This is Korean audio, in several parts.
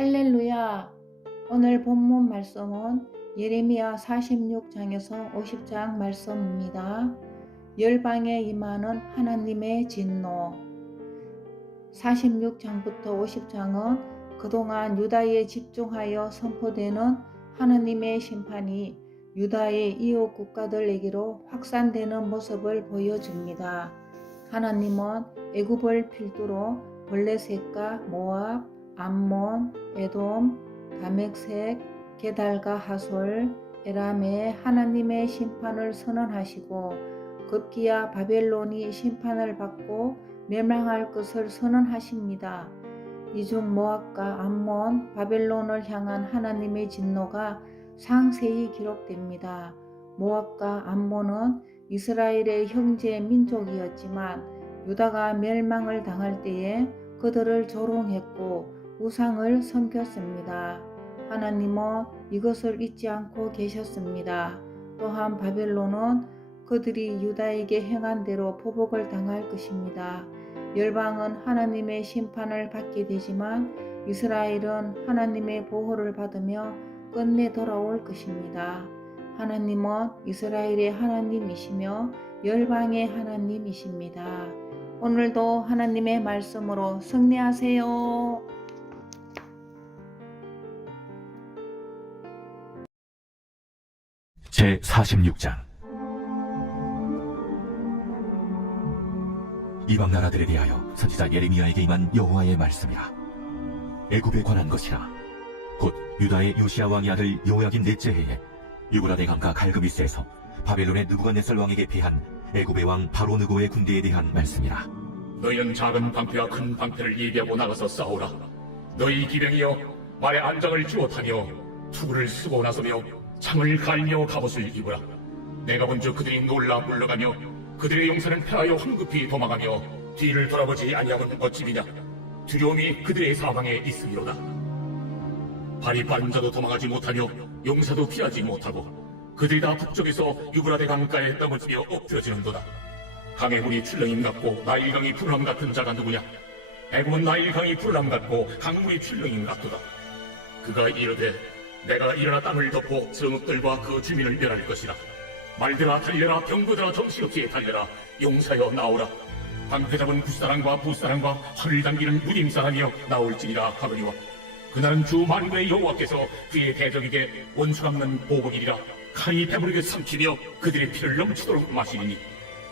할렐루야! 오늘 본문 말씀은 예레미야 46장에서 50장 말씀입니다. 열방에 임하는 하나님의 진노. 46장부터 50장은 그동안 유다에 집중하여 선포되는 하나님의 심판이 유다의 이웃 국가들에게로 확산되는 모습을 보여줍니다. 하나님은 애굽을 필두로 블레셋과 모압, 암몬, 에돔, 다멕색, 게달과 하솔, 에람에 하나님의 심판을 선언하시고 급기야 바벨론이 심판을 받고 멸망할 것을 선언하십니다. 이중 모압과 암몬, 바벨론을 향한 하나님의 진노가 상세히 기록됩니다. 모압과 암몬은 이스라엘의 형제 민족이었지만 유다가 멸망을 당할 때에 그들을 조롱했고 우상을 섬겼습니다. 하나님은 이것을 잊지 않고 계셨습니다. 또한 바벨론은 그들이 유다에게 행한 대로 보복을 당할 것입니다. 열방은 하나님의 심판을 받게 되지만 이스라엘은 하나님의 보호를 받으며 끝내 돌아올 것입니다. 하나님은 이스라엘의 하나님이시며 열방의 하나님이십니다. 오늘도 하나님의 말씀으로 승리하세요. 제46장 이방 나라들에 대하여 선지자 예레미야에게 임한 여호와의 말씀이라. 애굽에 관한 것이라. 곧 유다의 요시야 왕의 아들 요야김 넷째 해에 유브라데 강가 갈그미스에서 바벨론의 느부갓네살 왕에게 패한 애굽의 왕 바로 느고의 군대에 대한 말씀이라. 너희는 작은 방패와 큰 방패를 예비하고 나가서 싸우라. 너희 기병이여 말에 안장을 지옷하며 투구를 쓰고 나서며 창을 갈며 갑옷을 입으라. 내가 먼저 그들이 놀라 물러가며 그들의 용사는 패하여 황급히 도망하며 뒤를 돌아보지 아니하면 어찌미냐. 두려움이 그들의 사방에 있으리로다. 발이 빠른 자도 도망하지 못하며 용사도 피하지 못하고 그들이 다 북쪽에서 유브라데 강가에 넘어지며 엎드러지는도다. 강의 물이 출렁임 같고 나일강이 푸르람 같은 자가 누구냐. 애굽은 나일강이 푸르람 같고 강물이 출렁임 같도다. 그가 이르되 내가 일어나 땅을 덮고 성읍들과 그 주민을 멸할 것이라. 말들아 달려라, 병거들아 정신없이 달려라. 용사여 나오라. 방패 잡은 굿사람과 붓사람과 활을 당기는 무림사람이여 나올지니라 하거니와 그날은 주 만군의 여호와께서 그의 대적에게 원수 갚는 보복이리라. 칼이 배부르게 삼키며 그들의 피를 넘치도록 마시리니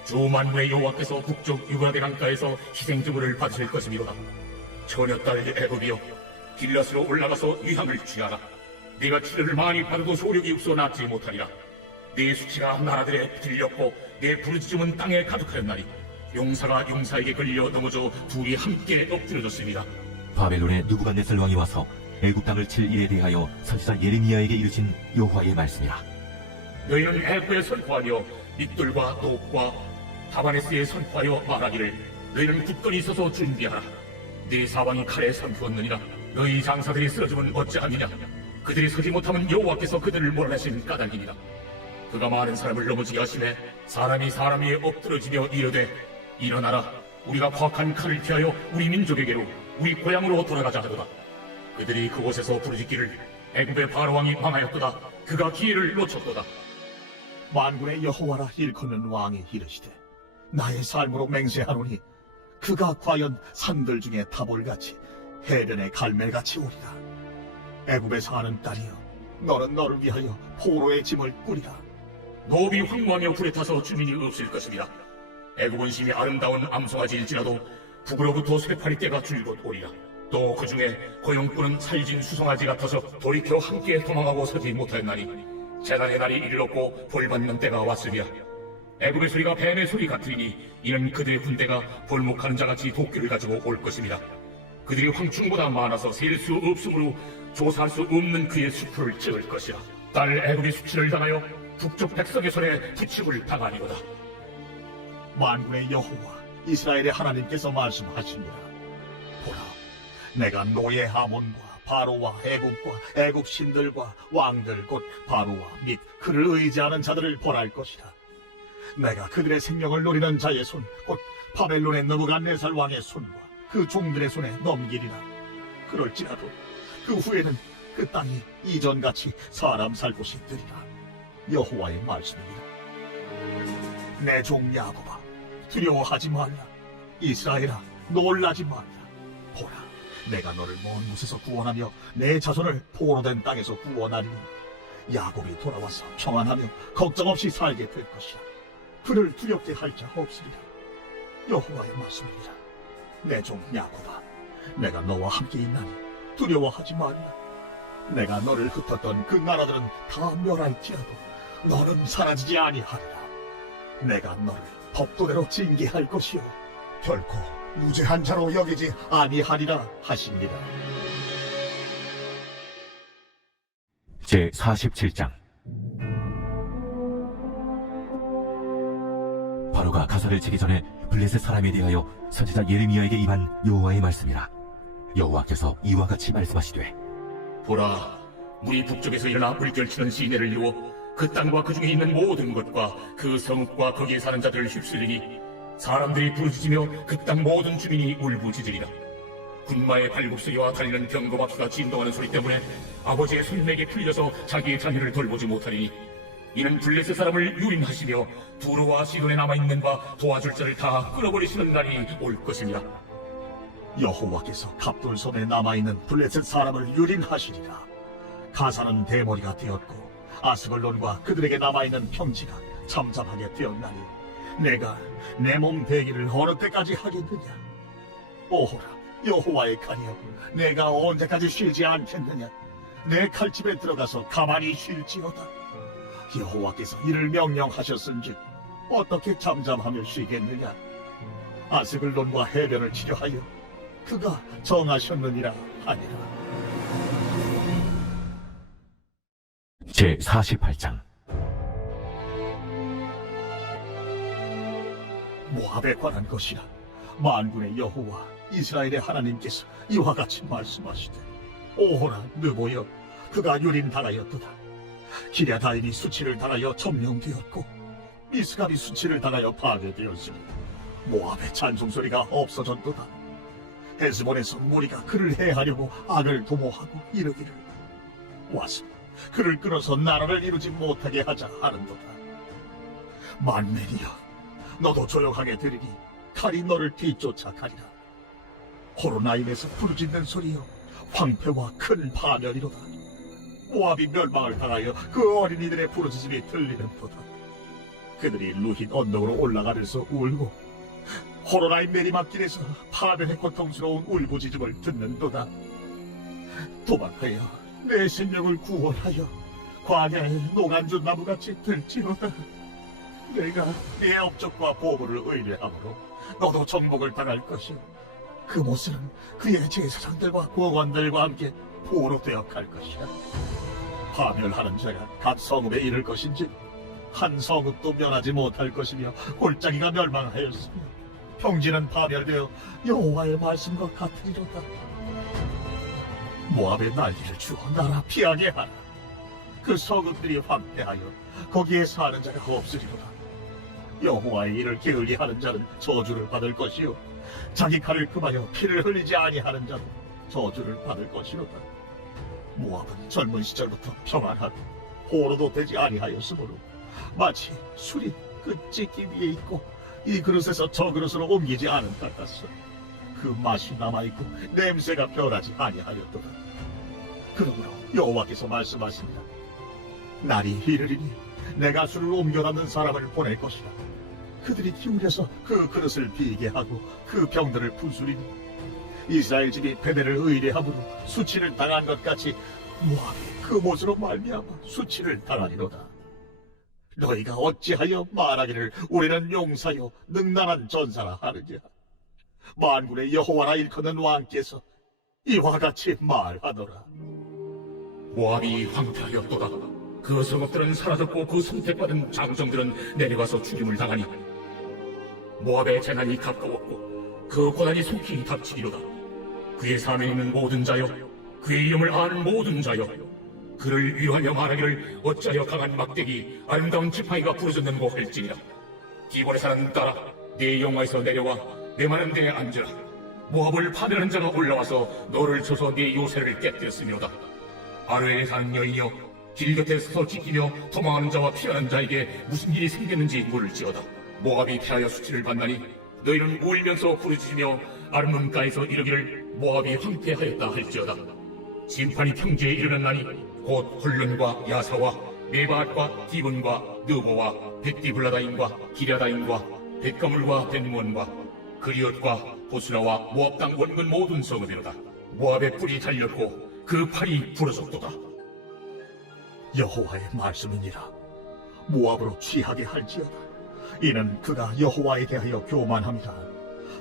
주 만군의 여호와께서 북쪽 유브라데 강가에서 희생제물을 바칠 것이미로다. 처녀딸 애굽이여 길앗으로 올라가서 유향을 취하라. 네가 치료를 많이 받아도 소력이 없어 낫지 못하리라. 네 수치가 나라들에 들렸고 네 부르짖음은 땅에 가득하였나니 용사가 용사에게 걸려 넘어져 둘이 함께 엎드려졌습니다. 바벨론의 느부갓네살 왕이 와서 애굽 땅을 칠 일에 대하여 선지자 예레미야에게 이르신 여호와의 말씀이라. 너희는 애굽에 선포하며 밉돌과 녹과 다바네스에 선포하여 말하기를 너희는 굳건히 서서 준비하라. 네 사방이 칼에 삼키었느니라. 너희 장사들이 쓰러지면 어찌하느냐. 그들이 서지 못하면 여호와께서 그들을 몰아내신 까닭이니라. 그가 많은 사람을 넘어지게 하시매 사람이 사람 위에 엎드러지며 이르되 일어나라. 우리가 과학한 칼을 피하여 우리 민족에게로 우리 고향으로 돌아가자 하도다. 그들이 그곳에서 부르짖기를 애굽의 바로왕이 망하였도다. 그가 기회를 놓쳤도다. 만군의 여호와라 일컫는 왕이 이르시되 나의 삶으로 맹세하노니 그가 과연 산들 중에 타볼같이 해변의 갈멜같이 오리라. 애굽에 사는 딸이여 너는 너를 위하여 포로의 짐을 꾸리라. 노비 황무하며 불에 타서 주민이 없을 것입니다. 애굽은 심히 아름다운 암송아지일지라도 북으로부터 쇠파리 떼가 줄곧 오리라. 또 그 중에 고용꾼은 살진 수송아지 같아서 돌이켜 함께 도망하고 서지 못하였나니 재난의 날이 이르렀고 벌받는 때가 왔으리라. 애굽의 소리가 뱀의 소리 같으니 이는 그들의 군대가 벌목하는 자같이 도끼를 가지고 올 것입니다. 그들이 황충보다 많아서 셀 수 없으므로 조사할 수 없는 그의 수풀을 찍을 것이라. 딸 애굽이 수치를 당하여 북쪽 백성의 손에 부침을 당하니로다. 만군의 여호와 이스라엘의 하나님께서 말씀하시니라. 보라, 내가 노예 하몬과 바로와 애굽과 애굽 신들과 왕들 곧 바로와 및 그를 의지하는 자들을 벌할 것이라. 내가 그들의 생명을 노리는 자의 손 곧 바벨론의 느부갓네살 왕의 손과 그 종들의 손에 넘기리라. 그럴지라도 그 후에는 그 땅이 이전같이 사람 살 곳이 되리라. 여호와의 말씀입니다. 내 종 야곱아, 두려워하지 말라. 이스라엘아, 놀라지 말라. 보라, 내가 너를 먼 곳에서 구원하며 내 자손을 포로된 땅에서 구원하리니 야곱이 돌아와서 평안하며 걱정 없이 살게 될 것이라. 그를 두렵게 할 자 없으리라. 여호와의 말씀이니라. 내 종 야곱아, 내가 너와 함께 있나니 두려워하지 말라. 내가 너를 흩었던 그 나라들은 다 멸할지라도 너는 사라지지 아니하리라. 내가 너를 법도대로 징계할 것이요 결코 무죄한 자로 여기지 아니하리라 하시니라. 제 47장. 바로가 가설을 치기 전에 블레셋 사람에 대하여 선지자 예레미야에게 임한 여호와의 말씀이라. 여호와께서 이와 같이 말씀하시되, 보라, 물이 북쪽에서 일어나 물결치는 시내를 이루어 그 땅과 그 중에 있는 모든 것과 그 성읍과 거기에 사는 자들을 휩쓸리니 사람들이 부르짖으며 그 땅 모든 주민이 울부짖으리라. 군마의 발굽소리와 달리는 병거바퀴가 진동하는 소리 때문에 아버지의 손에게 풀려서 자기의 자녀를 돌보지 못하리니 이는 블레셋 사람을 유린하시며 두로와 시돈에 남아있는 바 도와줄 자를 다 끌어버리시는 날이 올 것이니라. 여호와께서 갑돌섬에 남아있는 블레셋 사람을 유린하시리라. 가사는 대머리가 되었고 아스글론과 그들에게 남아있는 평지가 잠잠하게 되었나니 내가 내 몸 배기를 어느 때까지 하겠느냐. 오호라, 여호와의 칼이여, 내가 언제까지 쉬지 않겠느냐. 내 칼집에 들어가서 가만히 쉴지어다. 여호와께서 이를 명령하셨은즉 어떻게 잠잠하며 쉬겠느냐. 아스글론과 해변을 치료하여 그가 정하셨느니라 하니라. 제 48장. 모압에 관한 것이라. 만군의 여호와 이스라엘의 하나님께서 이와 같이 말씀하시되, 오호라 느보여, 그가 유린당하였도다. 기랴다임이 수치를 당하여 점령되었고 미스갑이 수치를 당하여 파괴되었으니 모압의 찬송소리가 없어졌도다. 헤스본에서 무리가 그를 해하려고 악을 도모하고 이르기를, 와서 그를 끌어서 나라를 이루지 못하게 하자 하는도다. 만맨이여, 너도 조용하게 들으니 칼이 너를 뒤쫓아 가리라. 호로나임에서 부르짖는 소리여, 황폐와 큰 파멸이로다. 모압이 멸망을 당하여 그 어린이들의 부르짖음이 들리는도다. 그들이 루힌 언덕으로 올라가면서 울고 호로나임 내리막길에서 파멸의 고통스러운 울부짖음을 듣는도다. 도망하여 내 생명을 구원하여 광야의 노간주 나무같이 될지로다. 내가 네 업적과 보물을 의뢰함으로 너도 정복을 당할 것이요 그 모습은 그의 제사장들과 구원들과 함께 포로되어 갈 것이야. 파멸하는 자가 각 성읍에 이를 것인지 한 성읍도 면하지 못할 것이며 골짜기가 멸망하였으며 평지는 파멸되어 여호와의 말씀과 같으리로다. 모압의 난리를 주어 나라 피하게 하라. 그 성읍들이 황폐하여 거기에 사는 자가 없으리로다. 여호와의 일을 게을리하는 자는 저주를 받을 것이요 자기 칼을 금하여 피를 흘리지 아니하는 자도 저주를 받을 것이로다. 모압은 젊은 시절부터 평안하고 포로도 되지 아니하였으므로 마치 술이 그 찌기 위에 있고 이 그릇에서 저 그릇으로 옮기지 않은 것 같소. 그 맛이 남아있고 냄새가 변하지 아니하였도다. 그러므로 여호와께서 말씀하십니다. 날이 이르리니 내가 술을 옮겨 담는 사람을 보낼 것이라. 그들이 기울여서 그 그릇을 비게 하고 그 병들을 부수리니 이스라엘 집이 패배를 의뢰함으로 수치를 당한 것 같이 모압이 그 못으로 말미암아 수치를 당하리로다. 너희가 어찌하여 말하기를 우리는 용사요 능란한 전사라 하느냐. 만군의 여호와라 일컫는 왕께서 이와 같이 말하더라. 모압이 황폐하였도다. 그 성읍들은 사라졌고 그 선택받은 장정들은 내려가서 죽임을 당하니 모압의 재난이 가까웠고 그 고난이 속히 닥치리로다. 그의 사면에 있는 모든 자여, 그의 이름을 아는 모든 자여, 그를 위하여 말하기를 어찌하여 강한 막대기 아름다운 지팡이가 부러졌는고 할지니라. 기본에 사는 딸아, 네 영화에서 내려와 내 많은 데에 앉으라. 모압을 파멸한 자가 올라와서 너를 쳐서 네 요새를 깨뜨렸으며다. 아르엘에 사는 여인이여, 길 곁에 서서 지키며 도망하는 자와 피하는 자에게 무슨 일이 생겼는지 물을지어다. 모압이 패하여 수치를 받나니 너희는 울면서 부르짖으며 아름논가에서 이르기를 모압이 황폐하였다 할지어다. 심판이 평지에 이르렀나니 곧 홀론과 야사와 메바앗과 디본과 느보와 벳디블라다임과 기랴다임과 벳가물과 벳몬과 그리엇과 보스라와 모압 땅 원근 모든 성읍이로다. 모압의 뿔이 달렸고 그 팔이 부러졌도다. 여호와의 말씀이니라. 모압으로 취하게 할지어다. 이는 그가 여호와에 대하여 교만함이라.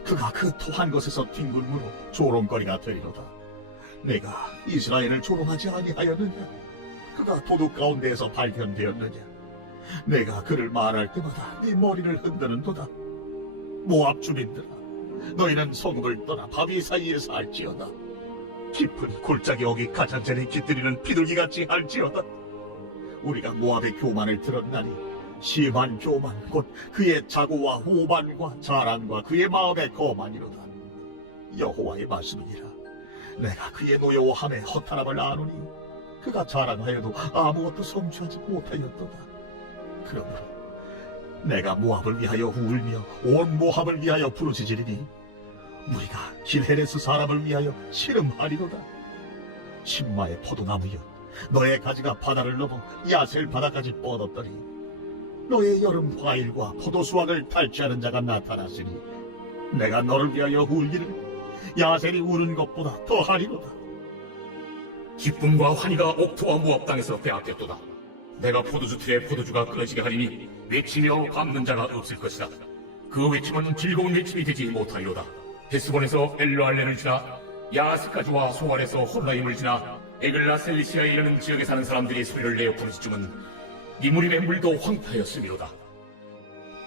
그가 그 토한 것에서 뒹굴므로 조롱거리가 되리로다. 내가 이스라엘을 조롱하지 아니하였느냐? 그가 도둑 가운데에서 발견되었느냐? 내가 그를 말할 때마다 네 머리를 흔드는도다. 모압 주민들아, 너희는 성읍을 떠나 바위 사이에 살지어다. 깊은 골짜기 어기 가장자리 깃들이는 비둘기같이 할지어다. 우리가 모압의 교만을 들었나니 심한 교만 곧 그의 자고와 오반과 자랑과 그의 마음의 거만이로다. 여호와의 말씀이니라. 내가 그의 노여워함에 허탄함을 아노니 그가 자랑하여도 아무것도 성취하지 못하였도다. 그러므로 내가 모압을 위하여 울며 온 모압을 위하여 부르짖으리니 우리가 길헤레스 사람을 위하여 씨름하리로다. 신마의 포도나무여, 너의 가지가 바다를 넘어 야셀 바다까지 뻗었더니 너의 여름 과일과 포도 수확을 탈취하는 자가 나타났으니 내가 너를 위하여 울기를 야셀이 우는 것보다 더하리로다. 기쁨과 환희가 옥토와 모압 땅에서 빼앗겼도다. 내가 포도주 틀에 포도주가 끊어지게 하리니 외치며 갚는 자가 없을 것이다. 그 외침은 즐거운 외침이 되지 못하리로다. 헤스본에서 엘로알레를 지나 야스까지와 소알에서 홀라임을 지나 에글라 셀리시아에 이르는 지역에 사는 사람들이 소리를 내어 부르짖음은 니무림의 물도 황폐하였음이로다.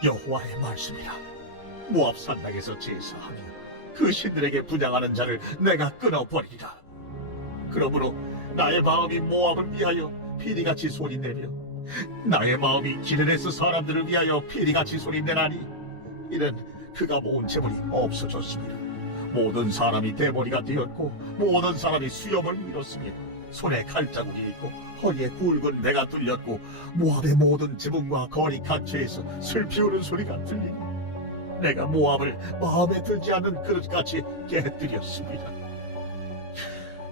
여호와의 말씀이라. 모압 산당에서 제사하며 그 신들에게 분양하는 자를 내가 끊어버리리라. 그러므로 나의 마음이 모압을 위하여 피리같이 소리내며 나의 마음이 기르네스 사람들을 위하여 피리같이 소리내나니 이는 그가 모은 재물이 없어졌습니다. 모든 사람이 대머리가 되었고 모든 사람이 수염을 잃었으며 손에 칼자국이 있고 허리에 굵은 배가 뚫렸고 모압의 모든 지붕과 거리 각처에서 슬피 우는 소리가 들리니 내가 모압을 마음에 들지 않는 그릇같이 깨뜨렸습니다.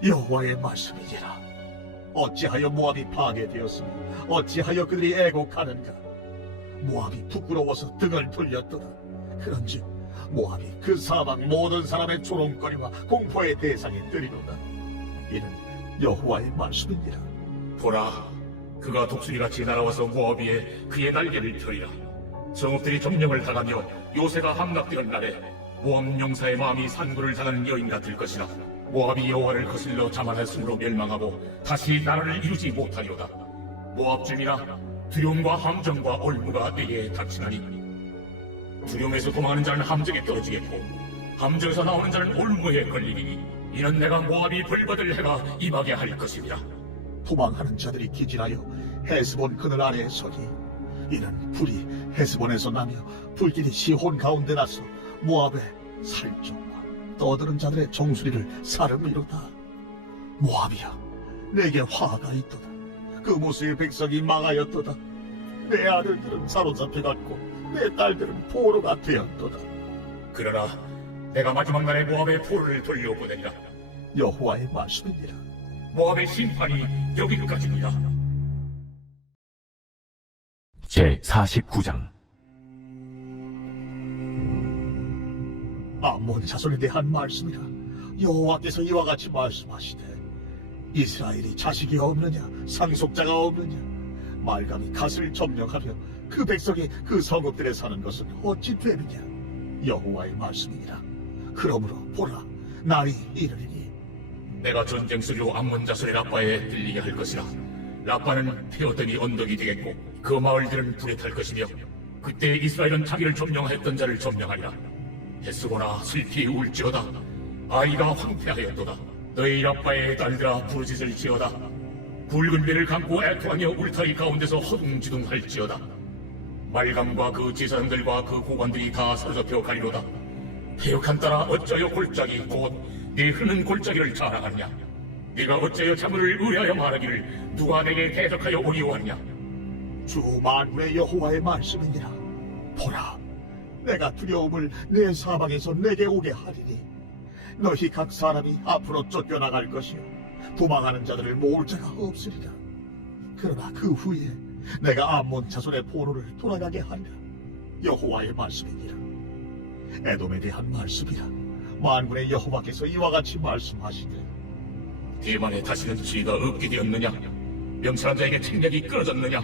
여호와의 말씀이니라. 어찌하여 모압이 파괴되었으며 어찌하여 그들이 애곡하는가? 모압이 부끄러워서 등을 돌렸도다. 그런즉 모압이 그 사방 모든 사람의 조롱거리와 공포의 대상이 되리로다. 이는 여호와의 말씀이니라. 보라, 그가 독수리같이 날아와서 모압 위에 그의 날개를 펴리라. 성읍들이 점령을 당하며 요새가 함락되는 날에 모압 용사의 마음이 산구를 당하는 여인 같을 것이라. 모압이 여호와를 거슬러 자만하였으므로 멸망하고 다시 나라를 이루지 못하리로다. 모압 주민아, 두려움과 함정과 올무가 내게 닥치나니 두려움에서 도망하는 자는 함정에 떨어지겠고 함정에서 나오는 자는 올무에 걸리리니 이는 내가 모압이 벌받을 해가 임하게 할 것이니라. 도망하는 자들이 기진하여 헤스본 그늘 아래에 서리. 이는 불이 헤스본에서 나며 불길이 시혼 가운데 나서 모압의 살점과 떠드는 자들의 정수리를 사름이로다. 모압이여, 내게 화가 있도다. 그 무수의 백성이 망하였도다. 내 아들들은 사로잡혀갔고 내 딸들은 포로가 되었도다. 그러나 내가 마지막 날에 모압의 포로를 돌려보내리라. 여호와의 말씀이니라. 모압의 심판이 여기까지니라. 제49장 암몬 자손에 대한 말씀이라. 여호와께서 이와 같이 말씀하시되 이스라엘이 자식이 없느냐 상속자가 없느냐 말감이 갓을 점령하며 그 백성이 그 성읍들에 사는 것은 어찌 되느냐. 여호와의 말씀이니라. 그러므로 보라, 날이 이르리니 내가 전쟁 소리로 암몬 자손의 라빠에 들리게 할 것이라. 라빠는 페어더니 언덕이 되겠고 그 마을들은 불에 탈 것이며 그때 이스라엘은 자기를 점령하였던 자를 점령하리라. 헤스보나 슬피 울지어다. 아이가 황폐하였도다. 너희 라빠의 딸들아 부르짖을지어다. 굵은 배를 감고 애통하며 울타리 가운데서 허둥지둥할지어다. 말감과 그 제사장들과 그 고관들이 다 사로잡혀 가리로다. 태역한 따라 어쩌여 골짜기 곧 네 흐르는 골짜기를 자랑하느냐? 네가 어쩌여 자문을 의뢰하여 말하기를 누가 내게 대적하여 오리오 하느냐? 주 만군의 여호와의 말씀이니라. 보라, 내가 두려움을 내 사방에서 내게 오게 하리니 너희 각 사람이 앞으로 쫓겨나갈 것이요 도망하는 자들을 모을 자가 없으리라. 그러나 그 후에 내가 암몬 자손의 포로를 돌아가게 하리라. 여호와의 말씀이니라. 에돔에 대한 말씀이라. 만군의 여호와께서 이와 같이 말씀하시되 대만에 다시는 지혜가 없게 되었느냐? 명철한 자에게 책략이 끊어졌느냐?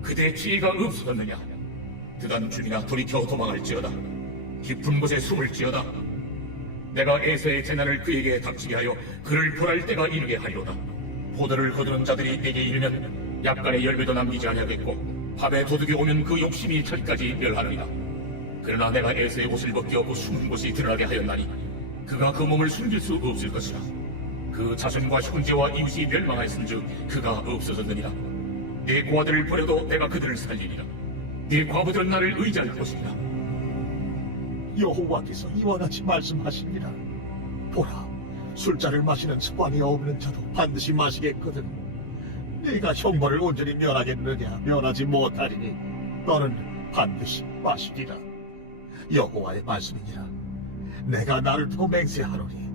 그대의 지혜가 없어졌느냐? 그간 죽이나 돌이켜 도망할지어다. 깊은 곳에 숨을지어다. 내가 에서의 재난을 그에게 닥치게 하여 그를 벌할 때가 이르게 하리로다. 포도를 거두는 자들이 내게 이르면 약간의 열매도 남기지 아니하겠고 밤에 도둑이 오면 그 욕심이 저리까지 멸하느니라. 그러나 내가 에서의 옷을 벗겨고 숨은 곳이 드러나게 하였나니 그가 그 몸을 숨길 수 없을 것이라. 그 자손과 형제와 이웃이 멸망하였은즉 그가 없어졌느니라. 내 고아들을 버려도 내가 그들을 살리리라. 내 과부들은 나를 의지할 것이니라. 여호와께서 이와 같이 말씀하시니라. 보라, 술자를 마시는 습관이 없는 자도 반드시 마시겠거든. 네가 형벌을 온전히 면하겠느냐? 면하지 못하리니 너는 반드시 마시리라. 여호와의 말씀이니라. 내가 나를 두고 맹세하노니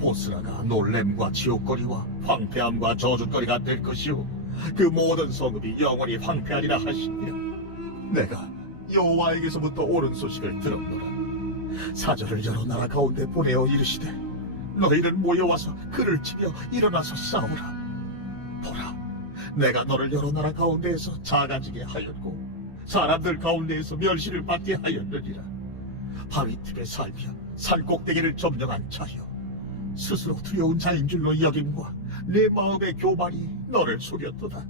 보스라가 놀램과 지옥거리와 황폐함과 저주거리가 될 것이요 그 모든 성읍이 영원히 황폐하리라 하시니라. 내가 여호와에게서부터 옳은 소식을 들었노라. 사절을 여러 나라 가운데 보내어 이르시되 너희는 모여와서 그를 치며 일어나서 싸우라. 보라, 내가 너를 여러 나라 가운데에서 작아지게 하였고 사람들 가운데에서 멸시를 받게 하였느니라. 바위 틈에 살며 산 꼭대기를 점령한 자여, 스스로 두려운 자인 줄로 여김과 내 마음의 교만이 너를 속였도다.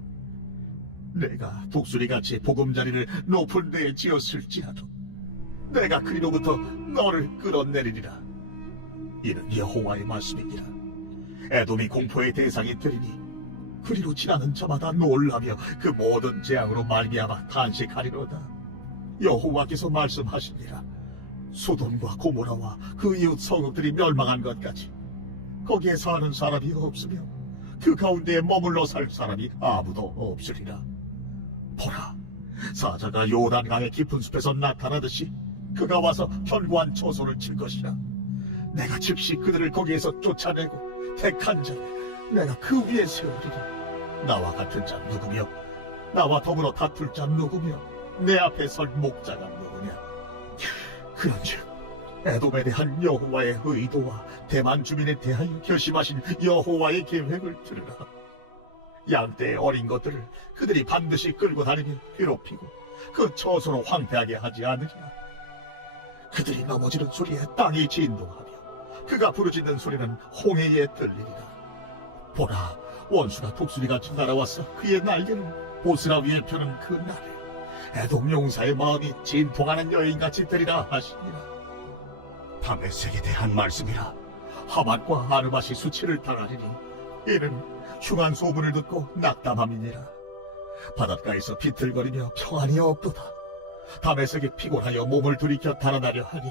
내가 독수리같이 보금자리를 높은 데에 지었을지라도 내가 그리로부터 너를 끌어내리리라. 이는 여호와의 말씀이니라. 에돔이 공포의 대상이 되리니 그리로 지나는 자마다 놀라며 그 모든 재앙으로 말미암아 탄식하리로다. 여호와께서 말씀하시니라. 소돔과 고모라와 그 이웃 성읍들이 멸망한 것 같이 거기에 사는 사람이 없으며 그 가운데에 머물러 살 사람이 아무도 없으리라. 보라, 사자가 요단강의 깊은 숲에서 나타나듯이 그가 와서 견고한 처소를 칠 것이라. 내가 즉시 그들을 거기에서 쫓아내고 택한 자 내가 그 위에 세우리라. 나와 같은 자 누구며 나와 더불어 다툴 자 누구며 내 앞에 설 목자가 누구냐? 그런즉 에돔에 대한 여호와의 의도와 대만 주민에 대하여 결심하신 여호와의 계획을 들으라. 양떼의 어린 것들을 그들이 반드시 끌고 다니며 괴롭히고 그 처소로 황폐하게 하지 않으리라. 그들이 넘어지는 소리에 땅이 진동하며 그가 부르짖는 소리는 홍해에 들리리라. 보라, 원수가 독수리같이 날아와서 그의 날개를 보스라 위에 펴는 그 날에 에돔 용사의 마음이 진통하는 여인같이 되리라 하시니라. 다메섹에 대한 말씀이라. 하맛과 아르밧이 수치를 당하리니 이는 흉한 소문을 듣고 낙담함이니라. 바닷가에서 비틀거리며 평안이 없도다. 다메섹이 피곤하여 몸을 들이켜 달아나려 하니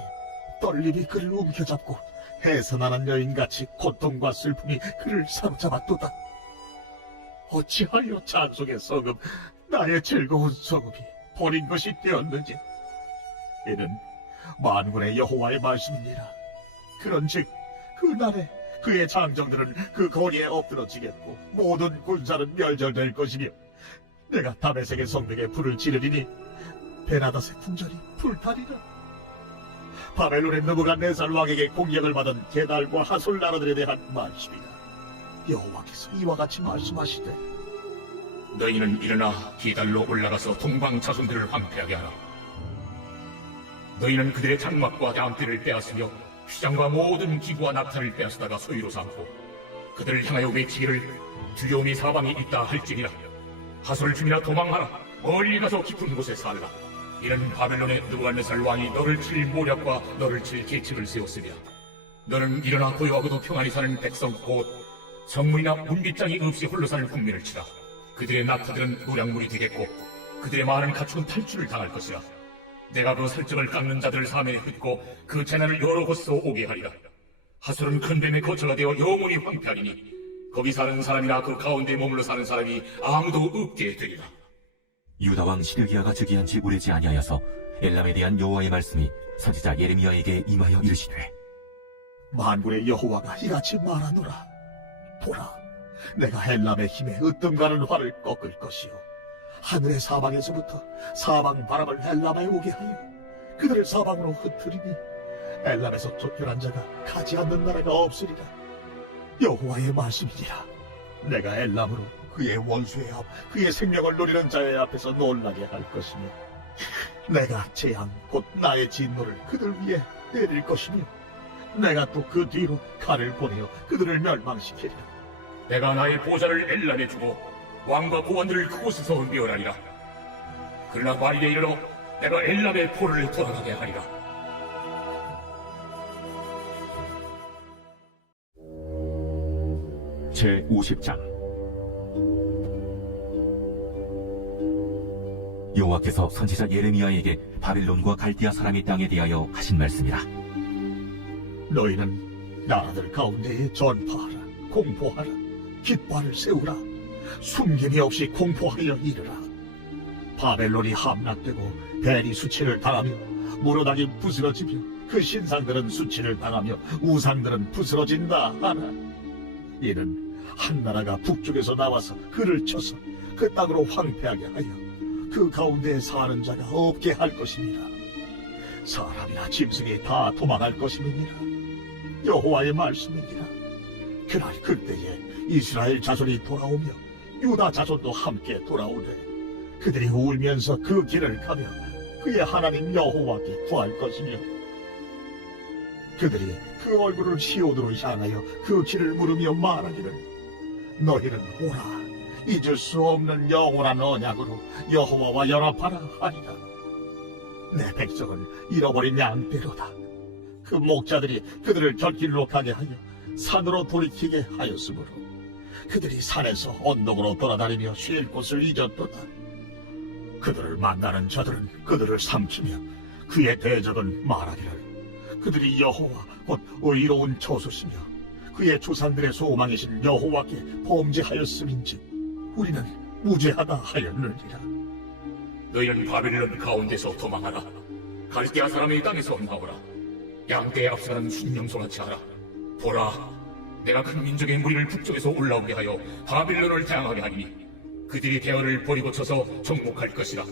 떨림이 그를 움켜잡고 해산하는 여인같이 고통과 슬픔이 그를 사로잡았도다. 어찌하여 찬송의 성읍, 나의 즐거운 성읍이 버린 것이 되었는지. 이는 만군의 여호와의 말씀이니라. 그런즉 그 날에 그의 장정들은 그 거리에 엎드러지겠고 모든 군사는 멸절될 것이며 내가 다메섹의 성벽에 불을 지르리니 베나닷의 궁전이 불타리라. 바벨론에 넘어간 네살 왕에게 공격을 받은 게달과 하솔 나라들에 대한 말씀이라. 여호와께서 이와 같이 말씀하시되 너희는 일어나 기달로 올라가서 동방 자손들을 황폐하게 하라. 너희는 그들의 장막과 양떼를 빼앗으며 휘장과 모든 기구와 낙타를 빼앗다가 소유로 삼고 그들을 향하여 외치기를 두려움이 사방에 있다 할지니라. 하솔 중이나 도망하라. 멀리 가서 깊은 곳에 살라. 이는 바벨론의 느부갓네살 왕이 너를 칠 모략과 너를 칠 계책을 세웠으랴. 너는 일어나 고요하고도 평안히 사는 백성 곧 성문이나 문빗장이 없이 홀로 사는 국민을 치라. 그들의 낙타들은 노량물이 되겠고 그들의 많은 가축은 탈출을 당할 것이라. 내가 그 설정을 깎는 자들을 사면에 흩고 그 재난을 여러 곳에서 오게 하리라. 하술은 큰 뱀의 거처가 되어 영원히 황폐하리니 거기 사는 사람이나 그 가운데 머물러 사는 사람이 아무도 없게 되리라. 유다 왕 시드기야가 즉위한 지 오래지 아니하여서 엘람에 대한 여호와의 말씀이 선지자 예레미야에게 임하여 이르시되 만군의 여호와가 이같이 말하노라. 보라, 내가 엘람의 힘에 으뜸가는 활을 꺾을 것이요 하늘의 사방에서부터 사방 바람을 엘람에 오게 하여 그들을 사방으로 흩트리니 엘람에서 쫓겨난 자가 가지 않는 나라가 없으리라. 여호와의 말씀이니라. 내가 엘람으로 그의 원수의 앞, 그의 생명을 노리는 자의 앞에서 놀라게 할 것이며 내가 재앙 곧 나의 진노를 그들 위에 내릴 것이며 내가 또 그 뒤로 칼을 보내어 그들을 멸망시키리라. 내가 나의 보좌를 엘람에 주고 왕과 고관들을 그곳에서 멸하리라. 그러나 말일에 이르러 내가 엘람의 포를 돌아가게 하리라. 제50장 여호와께서 선지자 예레미야에게 바빌론과 갈디아 사람의 땅에 대하여 하신 말씀이라. 너희는 나라들 가운데에 전파하라, 공포하라, 깃발을 세우라, 숨김이 없이 공포하여 이르라. 바벨론이 함락되고 벨이 수치를 당하며 무로당이 부스러지며 그 신상들은 수치를 당하며 우상들은 부스러진다 하라. 이는 한 나라가 북쪽에서 나와서 그를 쳐서 그 땅으로 황폐하게 하여 그 가운데 사는 자가 없게 할 것입니다. 사람이나 짐승이 다 도망할 것임이니라. 여호와의 말씀이니라. 그날 그때에 이스라엘 자손이 돌아오며 유다 자손도 함께 돌아오되 그들이 울면서 그 길을 가며 그의 하나님 여호와께 구할 것이며 그들이 그 얼굴을 시온으로 향하여 그 길을 물으며 말하기를 너희는 오라, 잊을 수 없는 영원한 언약으로 여호와와 연합하라 하리라. 내 백성은 잃어버린 양떼로다. 그 목자들이 그들을 결길로 가게 하여 산으로 돌이키게 하였으므로 그들이 산에서 언덕으로 돌아다니며 쉴 곳을 잊었도다. 그들을 만나는 자들은 그들을 삼키며 그의 대적은 말하기를 그들이 여호와 곧 의로운 처소시며 그의 조상들의 소망이신 여호와께 범죄하였음인지 우리는 무죄하다 하였느니라. 너희는 바벨론 가운데서 도망하라. 갈대아 사람의 땅에서 나오라. 양떼에 앞서가는 순명소같이 하라. 보라, 내가 큰 민족의 무리를 북쪽에서 올라오게 하여 바벨론을 대항하게 하리니 그들이 대열을 버리고 쳐서 정복할 것이라.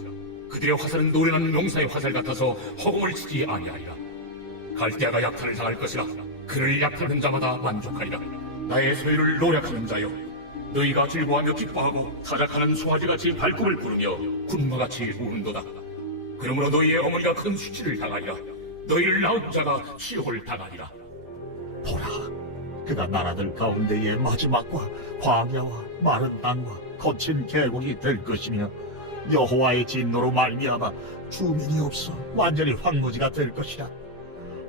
그들의 화살은 노련한 용사의 화살 같아서 허공을 치지 아니하리라. 갈대아가 약탈을 당할 것이라. 그를 약탈하는 자마다 만족하리라. 나의 소유를 노력하는 자여, 너희가 즐거워하며 기뻐하고 타작하는 송아지같이 발꿈을 부르며 군마같이 우는도다. 그러므로 너희의 어머니가 큰 수치를 당하리라. 너희를 낳은 자가 치욕을 당하리라. 보라, 그가 나라들 가운데의 마지막과 광야와 마른 땅과 거친 계곡이 될 것이며 여호와의 진노로 말미암아 주민이 없어 완전히 황무지가 될 것이라.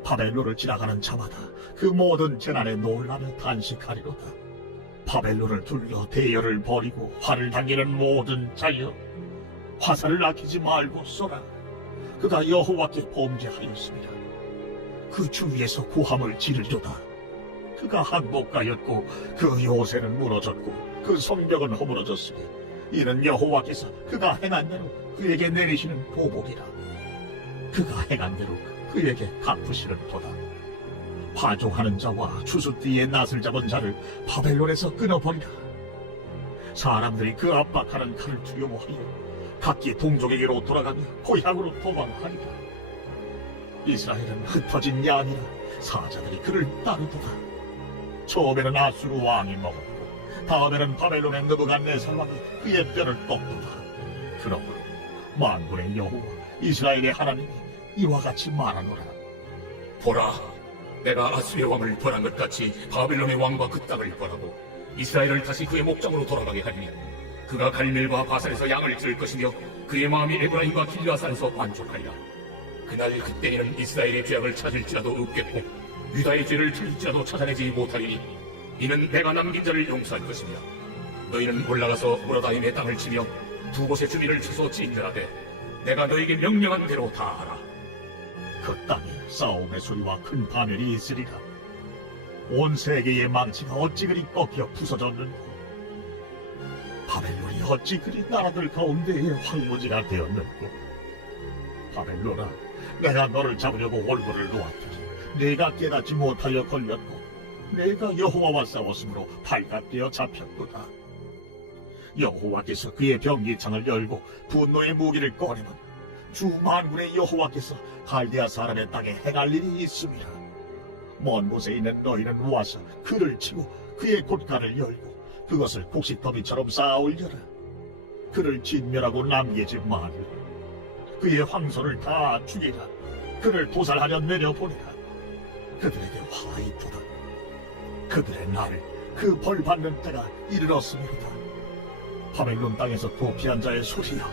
바벨론을 지나가는 자마다 그 모든 재난에 놀라며 탄식하리로다. 바벨론을 둘러 대열을 버리고 활을 당기는 모든 자여, 화살을 아끼지 말고 쏘라. 그가 여호와께 범죄하였습니다. 그 주위에서 고함을 지르도다. 그가 항복가였고 그 요새는 무너졌고 그 성벽은 허물어졌으니 이는 여호와께서 그가 행한 대로 그에게 내리시는 보복이라. 그가 행한 대로 그에게 갚으시는 도다. 파종하는 자와 추수띠에 낫을 잡은 자를 바벨론에서 끊어버리라. 사람들이 그 압박하는 칼을 두려워하여 각기 동족에게로 돌아가며 고향으로 도망하리라. 이스라엘은 흩어진 양이라 사자들이 그를 따르도다. 처음에는 아수르 왕이 먹었고 다음에는 바벨론의 느부갓네살 왕이 그의 뼈를 꺾도다. 그러므로 만군의 여호와 이스라엘의 하나님이 이와 같이 말하노라. 보라, 내가 아수르의 왕을 벌한 것 같이 바벨론의 왕과 그 땅을 벌하고 이스라엘을 다시 그의 목장으로 돌아가게 하리니 그가 갈멜과 바산에서 양을 들을 것이며 그의 마음이 에브라임과 길르앗산에서 만족하리라. 그날 그때에는 이스라엘의 죄악을 찾을지라도 없겠고 유다의 죄를 찾을지라도 찾아내지 못하리니 이는 내가 남긴 자를 용서할 것이며 너희는 올라가서 무라다임의 땅을 치며 두 곳의 주민을 쳐서 찢으라되 내가 너에게 명령한 대로 다 하라. 그 땅에 싸움의 소리와 큰 파멸이 있으리라. 온 세계의 망치가 어찌 그리 꺾여 부서졌는고. 바벨론이 어찌 그리 나라들 가운데에 황무지가 되었는고. 바벨론아, 내가 너를 잡으려고 올무를 놓았더니 내가 깨닫지 못하여 걸렸고, 내가 여호와와 싸웠으므로 발각되어 잡혔도다. 여호와께서 그의 병기창을 열고 분노의 무기를 꺼내면 주 만군의 여호와께서 갈대아 사람의 땅에 행할 일이 있습니다. 먼 곳에 있는 너희는 와서 그를 치고 그의 곳간을 열고 그것을 곡식더미처럼 쌓아올려라. 그를 진멸하고 남기지 말라. 그의 황소를 다 죽이라. 그를 도살하려 내려보내라. 그들에게 화이토다. 그들의 날, 그 벌 받는 때가 이르렀습니다. 바벨론 땅에서 도피한 자의 소리여,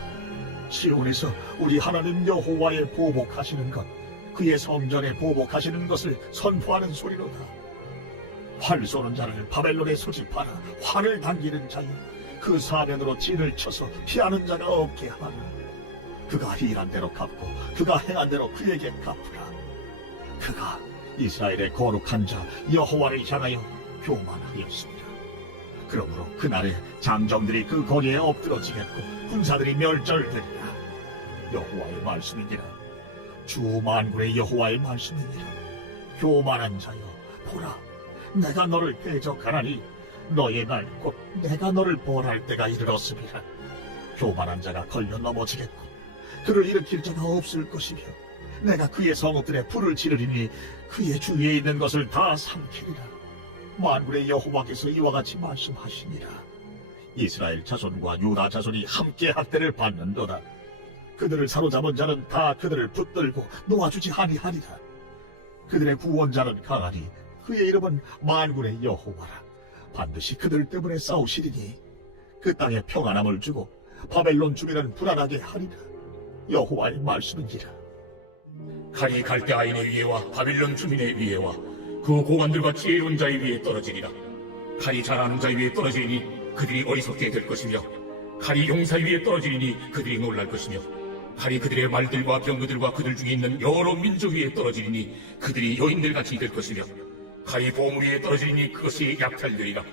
시온에서 우리 하나님 여호와의 보복하시는 것, 그의 성전에 보복하시는 것을 선포하는 소리로다. 활 쏘는 자를 바벨론에 소집하라. 활을 당기는 자여, 그 사면으로 진을 쳐서 피하는 자가 없게 하라. 그가 일한 대로 갚고 그가 행한 대로 그에게 갚으라. 그가 이스라엘의 거룩한 자 여호와를 향하여 교만하였습니다. 그러므로 그날에 장정들이 그 거리에 엎드러지겠고 군사들이 멸절되리라. 여호와의 말씀이니라. 주 만군의 여호와의 말씀이니라. 교만한 자여, 보라, 내가 너를 대적하나니 너의 날 곧 내가 너를 벌할 때가 이르렀습니다. 교만한 자가 걸려 넘어지겠고 그를 일으킬 자가 없을 것이며 내가 그의 성읍들에 불을 지르리니 그의 주위에 있는 것을 다 삼키리라. 만군의 여호와께서 이와 같이 말씀하시니라. 이스라엘 자손과 유다 자손이 함께 학대를 받는도다. 그들을 사로잡은 자는 다 그들을 붙들고 놓아주지 아니하리라. 그들의 구원자는 강하니 그의 이름은 만군의 여호와라. 반드시 그들 때문에 싸우시리니 그 땅에 평안함을 주고 바벨론 주민은 불안하게 하리라. 여호와의 말씀이니라. 칼이 갈대아인의 위에와 바빌론 주민의 위에와 그 고관들과 지혜로운 자의 위에 떨어지리라. 칼이 잘하는 자의 위에 떨어지리니 그들이 어리석게 될 것이며 칼이 용사 위에 떨어지리니 그들이 놀랄 것이며 칼이 그들의 말들과 병거들과 그들 중에 있는 여러 민족 위에 떨어지리니 그들이 여인들같이 될 것이며 칼이 보물 위에 떨어지리니 그것이 약탈되리라.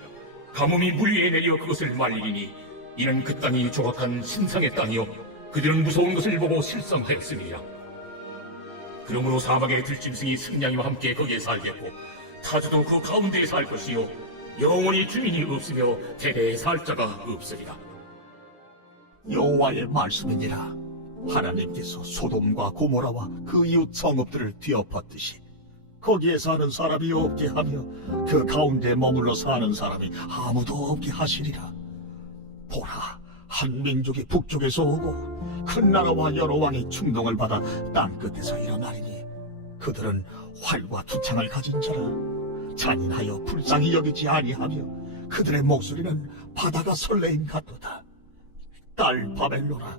가뭄이 물 위에 내려 그것을 말리리니 이는 그 땅이 조각한 신상의 땅이요 그들은 무서운 것을 보고 실성하였음이라. 그러므로 사막의 들짐승이 승냥이와 함께 거기에 살겠고 타주도 그 가운데에 살 것이요 영원히 주민이 없으며 대대에 살 자가 없으리라. 여호와의 말씀이니라. 하나님께서 소돔과 고모라와 그 이웃 성읍들을 뒤엎었듯이 거기에 사는 사람이 없게 하며 그 가운데 머물러 사는 사람이 아무도 없게 하시리라. 보라, 한 민족이 북쪽에서 오고 큰 나라와 여러 왕이 충동을 받아 땅끝에서 일어나리니 그들은 활과 두창을 가진 자라. 잔인하여 불쌍히 여기지 아니하며 그들의 목소리는 바다가 설레임 같도다. 딸 바벨로나,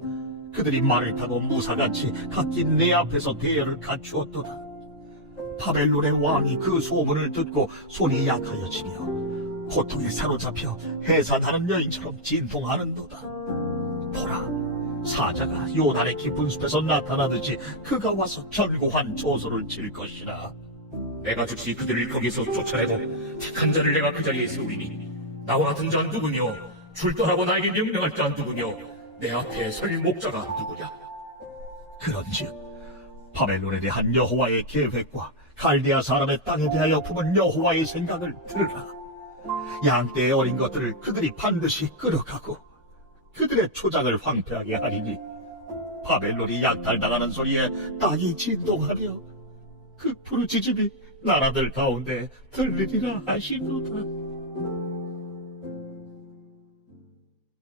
그들이 말을 타고 무사같이 각기 내 앞에서 대열을 갖추었도다. 바벨론의 왕이 그 소문을 듣고 손이 약하여지며 고통에 사로잡혀 해사다는 여인처럼 진동하는도다. 보라, 사자가 요단의 깊은 숲에서 나타나듯이 그가 와서 견고한 조소를 칠 것이라. 내가 즉시 그들을 거기서 쫓아내고 택한 자를 내가 그 자리에 세우리니 나와 같은 자는 누구며 출동하고 나에게 명령할 자는 누구며 내 앞에 설 목자가 누구냐. 그런즉 바벨론에 대한 여호와의 계획과 갈대아 사람의 땅에 대하여 품은 여호와의 생각을 들으라. 양떼의 어린 것들을 그들이 반드시 끌어가고 그들의 초장을 황폐하게 하리니 바벨론이 약탈당하는 소리에 땅이 진동하며 그 부르짖음이 나라들 가운데 들리리라 하시도다.